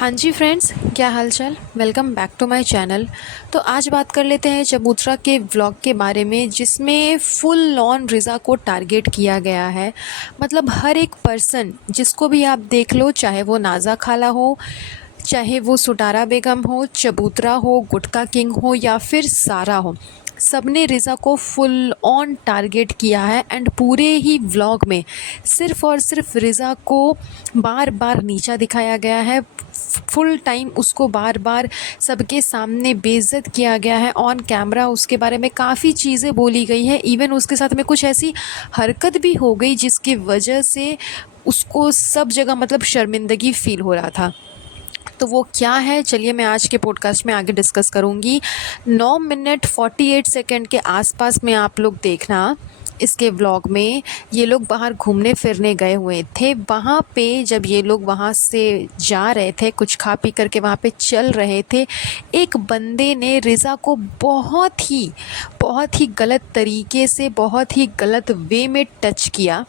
हाँ जी फ्रेंड्स, क्या हालचाल। Welcome back to my channel. तो आज बात कर लेते हैं चबूतरा के व्लॉग के बारे में, जिसमें फुल ऑन रिज़ा को टारगेट किया गया है। मतलब हर एक पर्सन जिसको भी आप देख लो, चाहे वो नाज़ा खाला हो, चाहे वो सुटारा बेगम हो, चबूतरा हो, गुटका किंग हो या फिर सारा हो, सबने रिज़ा को फुल ऑन टारगेट किया है। एंड पूरे ही व्लॉग में सिर्फ़ और सिर्फ रिज़ा को बार बार नीचा दिखाया गया है। फुल टाइम उसको बार बार सबके सामने बेइज्जत किया गया है ऑन कैमरा। उसके बारे में काफ़ी चीज़ें बोली गई है। इवन उसके साथ में कुछ ऐसी हरकत भी हो गई जिसकी वजह से उसको सब जगह मतलब शर्मिंदगी फ़ील हो रहा था। तो वो क्या है, चलिए मैं आज के पॉडकास्ट में आगे डिस्कस करूँगी। 9 मिनट 48 सेकंड के आसपास में आप लोग देखना। इसके व्लॉग में ये लोग बाहर घूमने फिरने गए हुए थे। वहाँ पे जब ये लोग वहाँ से जा रहे थे, कुछ खा पी करके वहाँ पे चल रहे थे, एक बंदे ने रिज़ा को बहुत ही गलत तरीके से, बहुत ही गलत वे में टच किया।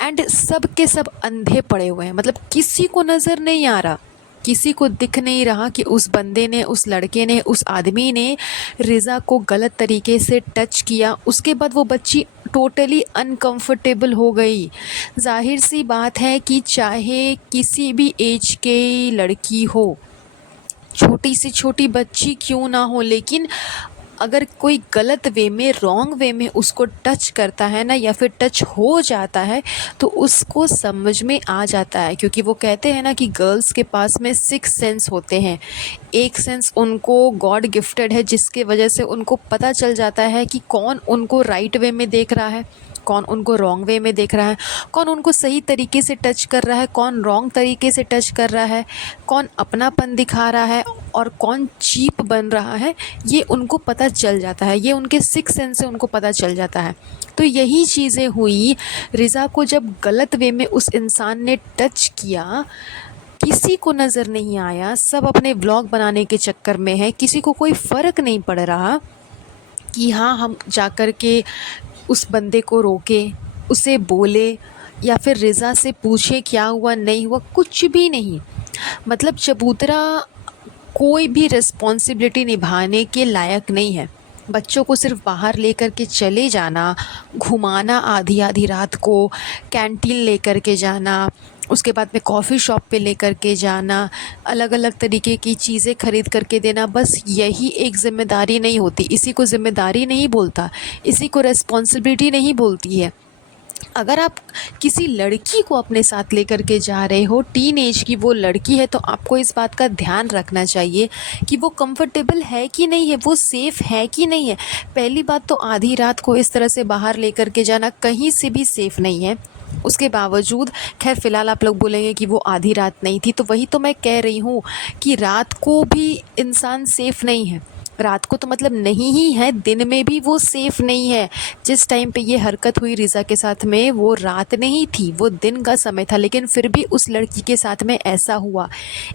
एंड सब के सब अंधे पड़े हुए हैं। मतलब किसी को नज़र नहीं आ रहा, किसी को दिख नहीं रहा कि उस बंदे ने, उस लड़के ने, उस आदमी ने रिज़ा को गलत तरीके से टच किया। उसके बाद वो बच्ची टोटली अनकंफर्टेबल हो गई। जाहिर सी बात है कि चाहे किसी भी एज के लड़की हो, छोटी से छोटी बच्ची क्यों ना हो, लेकिन अगर कोई गलत वे में, रॉन्ग वे में उसको टच करता है ना, या फिर टच हो जाता है, तो उसको समझ में आ जाता है। क्योंकि वो कहते हैं ना कि गर्ल्स के पास में 6 सेंस होते हैं। एक सेंस उनको गॉड गिफ्टेड है, जिसके वजह से उनको पता चल जाता है कि कौन उनको राइट वे में देख रहा है, कौन उनको रॉन्ग वे में देख रहा है, कौन उनको सही तरीके से टच कर रहा है, कौन रॉन्ग तरीके से टच कर रहा है, कौन अपनापन दिखा रहा है और कौन चीप बन रहा है। ये उनको पता चल जाता है, ये उनके 6 सेंस से उनको पता चल जाता है। तो यही चीज़ें हुई रिज़ा को जब गलत वे में उस इंसान ने टच किया। किसी को नज़र नहीं आया, सब अपने व्लॉग बनाने के चक्कर में है। किसी को कोई फ़र्क नहीं पड़ रहा कि हाँ, हम जा कर के उस बंदे को रोके, उसे बोले या फिर रिज़ा से पूछे क्या हुआ नहीं हुआ, कुछ भी नहीं। मतलब चबूतरा कोई भी रिस्पॉन्सिबिलिटी निभाने के लायक नहीं है। बच्चों को सिर्फ बाहर लेकर के चले जाना, घुमाना आधी आधी रात को, कैंटीन लेकर के जाना, उसके बाद में कॉफ़ी शॉप पे लेकर के जाना, अलग अलग तरीके की चीज़ें ख़रीद करके देना, बस यही एक ज़िम्मेदारी नहीं होती। इसी को ज़िम्मेदारी नहीं बोलता, इसी को रिस्पॉन्सिबिलिटी नहीं बोलती है। अगर आप किसी लड़की को अपने साथ लेकर के जा रहे हो, टीन एज की वो लड़की है, तो आपको इस बात का ध्यान रखना चाहिए कि वो कंफर्टेबल है कि नहीं है, वो सेफ़ है कि नहीं है। पहली बात तो आधी रात को इस तरह से बाहर लेकर के जाना कहीं से भी सेफ़ नहीं है। उसके बावजूद खैर फ़िलहाल आप लोग बोलेंगे कि वो आधी रात नहीं थी, तो वही तो मैं कह रही हूँ कि रात को भी इंसान सेफ़ नहीं है। रात को तो मतलब नहीं ही है, दिन में भी वो सेफ़ नहीं है। जिस टाइम पे ये हरकत हुई रिज़ा के साथ में, वो रात नहीं थी, वो दिन का समय था, लेकिन फिर भी उस लड़की के साथ में ऐसा हुआ।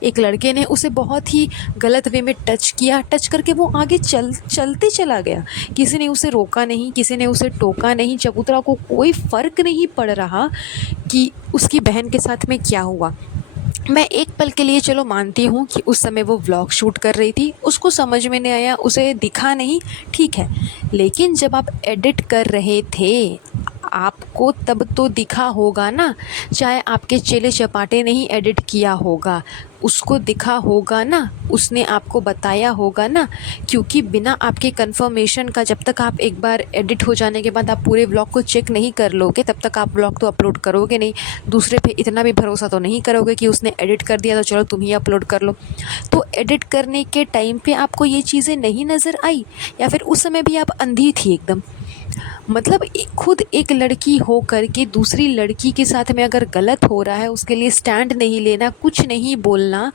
एक लड़के ने उसे बहुत ही गलत वे में टच किया, टच करके वो आगे चलते चला गया। किसी ने उसे रोका नहीं, किसी ने उसे टोका नहीं। चबूतरा को कोई फ़र्क नहीं पड़ रहा कि उसकी बहन के साथ में क्या हुआ। मैं एक पल के लिए चलो मानती हूँ कि उस समय वो व्लॉग शूट कर रही थी, उसको समझ में नहीं आया, उसे दिखा नहीं, ठीक है। लेकिन जब आप एडिट कर रहे थे, आपको तब तो दिखा होगा ना। चाहे आपके चेले चपाटे ने ही एडिट किया होगा, उसको दिखा होगा ना, उसने आपको बताया होगा ना। क्योंकि बिना आपके कंफर्मेशन का, जब तक आप एक बार एडिट हो जाने के बाद आप पूरे व्लॉग को चेक नहीं कर लोगे, तब तक आप व्लॉग तो अपलोड करोगे नहीं। दूसरे पे इतना भी भरोसा तो नहीं करोगे कि उसने एडिट कर दिया तो चलो तुम ही अपलोड कर लो। तो एडिट करने के टाइम पे आपको ये चीज़ें नहीं नज़र आई, या फिर उस समय भी आप अंधी थी एकदम। मतलब खुद एक लड़की हो कर के दूसरी लड़की के साथ में अगर गलत हो रहा है, उसके लिए स्टैंड नहीं लेना, कुछ नहीं बोलना,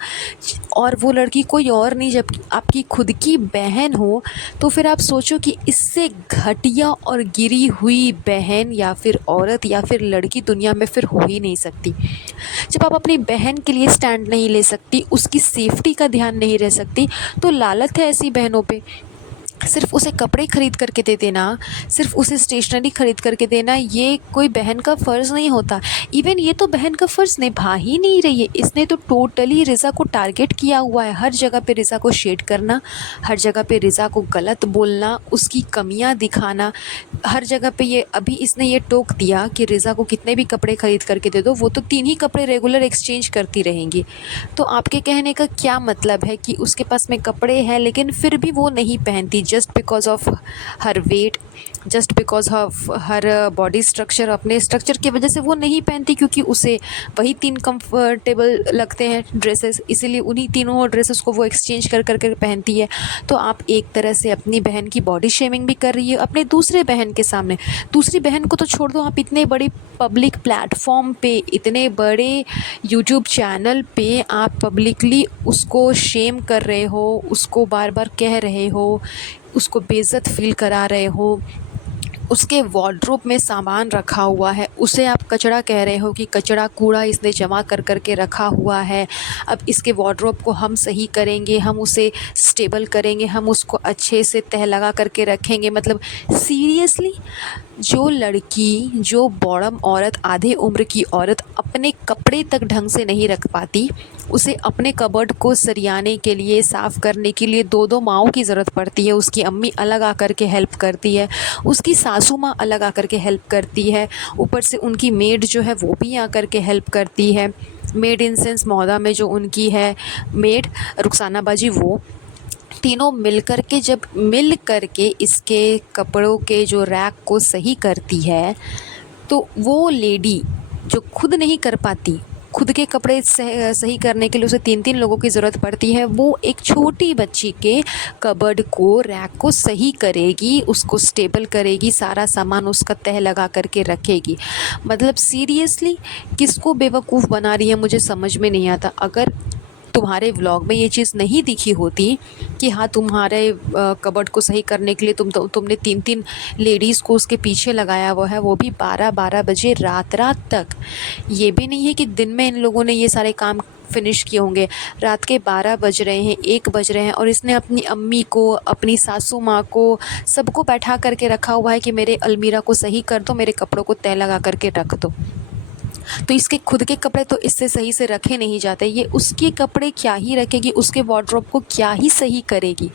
और वो लड़की कोई और नहीं जब आपकी खुद की बहन हो, तो फिर आप सोचो कि इससे घटिया और गिरी हुई बहन या फिर औरत या फिर लड़की दुनिया में फिर हो ही नहीं सकती। जब आप अपनी बहन के लिए स्टैंड नहीं ले सकती, उसकी सेफ्टी का ध्यान नहीं रह सकती, तो लालत है ऐसी बहनों पे। सिर्फ उसे कपड़े खरीद करके दे देना, सिर्फ उसे स्टेशनरी खरीद करके देना, ये कोई बहन का फ़र्ज़ नहीं होता। इवन ये तो बहन का फ़र्ज़ निभा ही नहीं रही है। इसने तो टोटली रिज़ा को टारगेट किया हुआ है, हर जगह पे रिज़ा को शेड करना, हर जगह पे रिज़ा को गलत बोलना, उसकी कमियां दिखाना, हर जगह पे ये अभी इसने ये टोक दिया कि रिज़ा को कितने भी कपड़े खरीद करके दे दो, वो तो 3 ही कपड़े रेगुलर एक्सचेंज करती रहेंगी। तो आपके कहने का क्या मतलब है कि उसके पास में कपड़े हैं लेकिन फिर भी वो नहीं पहनती, just because of her weight, just because of her body structure, अपने स्ट्रक्चर की वजह से वो नहीं पहनती, क्योंकि उसे वही 3 कंफर्टेबल लगते हैं ड्रेसेस, इसीलिए उन्हीं तीनों ड्रेसेस को वो एक्सचेंज कर कर कर पहनती है। तो आप एक तरह से अपनी बहन की बॉडी शेमिंग भी कर रही है अपने दूसरे बहन के सामने। दूसरी बहन को तो छोड़ दो, आप इतने बड़े पब्लिक प्लेटफॉर्म पे, इतने बड़े यूट्यूब चैनल पे आप पब्लिकली उसको शेम कर रहे हो, उसको बार बार कह रहे हो, उसको बेइज्जत फील करा रहे हो। उसके वार्डरोब में सामान रखा हुआ है, उसे आप कचरा कह रहे हो कि कचरा कूड़ा इसने जमा कर कर के रखा हुआ है, अब इसके वार्डरोब को हम सही करेंगे, हम उसे स्टेबल करेंगे, हम उसको अच्छे से तह लगा करके रखेंगे। मतलब सीरियसली, जो लड़की, जो बॉडम औरत, आधे उम्र की औरत अपने कपड़े तक ढंग से नहीं रख पाती, उसे अपने कबर्ड को सरियाने के लिए, साफ़ करने के लिए 2-2 माँओं की ज़रूरत पड़ती है। उसकी अम्मी अलग आकर के हेल्प करती है, उसकी सासू माँ अलग आकर के हेल्प करती है, ऊपर से उनकी मेड जो है वो भी आकर के हेल्प करती है। मेड इन सेंस मौदा में जो उनकी है मेड रुखसाना बाजी, वो तीनों मिल कर के इसके कपड़ों के जो रैक को सही करती है। तो वो लेडी जो खुद नहीं कर पाती, खुद के कपड़े सही करने के लिए उसे 3-3 लोगों की ज़रूरत पड़ती है, वो एक छोटी बच्ची के कबर्ड को, रैक को सही करेगी, उसको स्टेबल करेगी, सारा सामान उसका तह लगा करके रखेगी। मतलब सीरियसली, किसको बेवकूफ़ बना रही है मुझे समझ में नहीं आता। अगर तुम्हारे व्लॉग में ये चीज़ नहीं दिखी होती कि हाँ, तुम्हारे कबर्ड को सही करने के लिए तुमने 3-3 लेडीज़ को उसके पीछे लगाया हुआ है, वो भी 12-12 बजे रात तक। ये भी नहीं है कि दिन में इन लोगों ने ये सारे काम फिनिश किए होंगे, रात के 12 बज रहे हैं, 1 बज रहे हैं, और इसने अपनी अम्मी को, अपनी सासू माँ को, सबको बैठा करके रखा हुआ है कि मेरे अलमीरा को सही कर दो, मेरे कपड़ों को तह लगा करके रख दो। तो इसके खुद के कपड़े तो इससे सही से रखे नहीं जाते, ये उसके कपड़े क्या ही रखेगी, उसके वार्डरोब को क्या ही सही करेगी।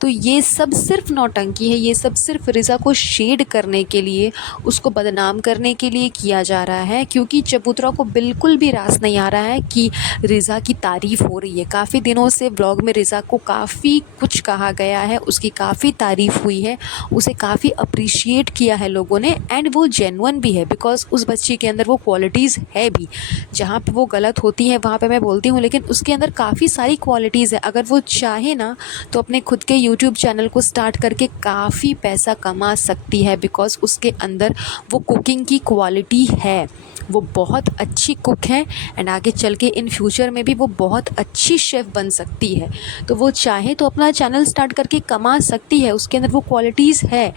तो ये सब सिर्फ नौटंकी है, ये सब सिर्फ रिज़ा को शेड करने के लिए, उसको बदनाम करने के लिए किया जा रहा है, क्योंकि चबूतरा को बिल्कुल भी रास नहीं आ रहा है कि रिज़ा की तारीफ़ हो रही है। काफ़ी दिनों से ब्लॉग में रिज़ा को काफ़ी कुछ कहा गया है, उसकी काफ़ी तारीफ़ हुई है, उसे काफ़ी अप्रिशिएट किया है लोगों ने, एंड वो जेन्युइन भी है, बिकॉज़ उस बच्ची के अंदर वो क्वालिटीज़ है भी। जहाँ पे वो गलत होती है वहाँ पे मैं बोलती हूँ, लेकिन उसके अंदर काफ़ी सारी क्वालिटीज़ है। अगर वो चाहे ना तो अपने खुद के यूट्यूब चैनल को स्टार्ट करके काफ़ी पैसा कमा सकती है, बिकॉज़ उसके अंदर वो कुकिंग की क्वालिटी है, वो बहुत अच्छी कुक है, एंड आगे चल के इन फ्यूचर में भी वो बहुत अच्छी शेफ़ बन सकती है। तो वो चाहे तो अपना चैनल स्टार्ट करके कमा सकती है, उसके अंदर वो क्वालिटीज़ है।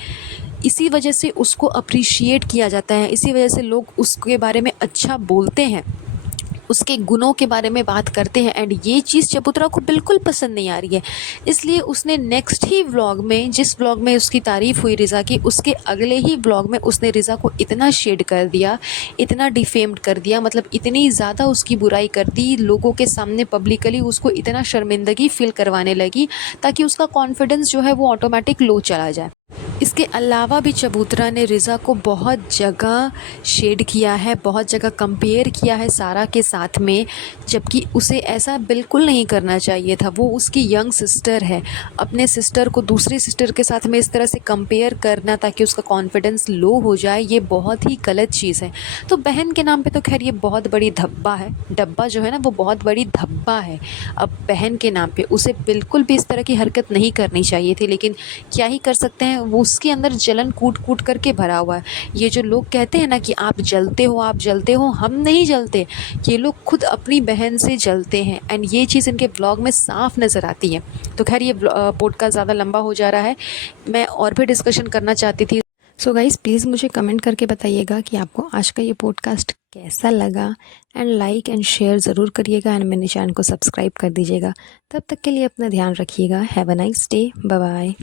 इसी वजह से उसको अप्रिशिएट किया जाता है, इसी वजह से लोग उसके बारे में अच्छा बोलते हैं, उसके गुणों के बारे में बात करते हैं, एंड ये चीज़ चबूतरा को बिल्कुल पसंद नहीं आ रही है। इसलिए उसने नेक्स्ट ही व्लॉग में, जिस व्लॉग में उसकी तारीफ़ हुई रिज़ा की, उसके अगले ही व्लॉग में उसने रिज़ा को इतना शेड कर दिया, इतना डिफेम्ड कर दिया, मतलब इतनी ज़्यादा उसकी बुराई कर दी, लोगों के सामने पब्लिकली उसको इतना शर्मिंदगी फ़ील करवाने लगी, ताकि उसका कॉन्फिडेंस जो है वो ऑटोमेटिक लो चला जाए। इसके अलावा भी चबूतरा ने रिज़ा को बहुत जगह शेड किया है, बहुत जगह कंपेयर किया है सारा के साथ में, जबकि उसे ऐसा बिल्कुल नहीं करना चाहिए था। वो उसकी यंग सिस्टर है, अपने सिस्टर को दूसरी सिस्टर के साथ में इस तरह से कंपेयर करना ताकि उसका कॉन्फिडेंस लो हो जाए, ये बहुत ही गलत चीज़ है। तो बहन के नाम पे तो खैर ये बहुत बड़ी धब्बा है, डब्बा जो है ना वो बहुत बड़ी धब्बा है। अब बहन के नाम पे उसे बिल्कुल भी इस तरह की हरकत नहीं करनी चाहिए थी, लेकिन क्या ही कर सकते हैं, वो उसके अंदर जलन कूट कूट करके भरा हुआ है। ये जो लोग कहते हैं ना कि आप जलते हो, आप जलते हो, हम नहीं जलते, ये लोग खुद अपनी बहन से जलते हैं, एंड ये चीज़ इनके ब्लॉग में साफ नज़र आती है। तो खैर ये पॉडकास्ट ज़्यादा लंबा हो जा रहा है, मैं और भी डिस्कशन करना चाहती थी। सो गाइज़, प्लीज़ मुझे कमेंट करके बताइएगा कि आपको आज का ये पॉडकास्ट कैसा लगा, एंड लाइक एंड शेयर ज़रूर करिएगा, एंड मेरे चैनल को सब्सक्राइब कर दीजिएगा। तब तक के लिए अपना ध्यान रखिएगा। Have a nice day, bye bye.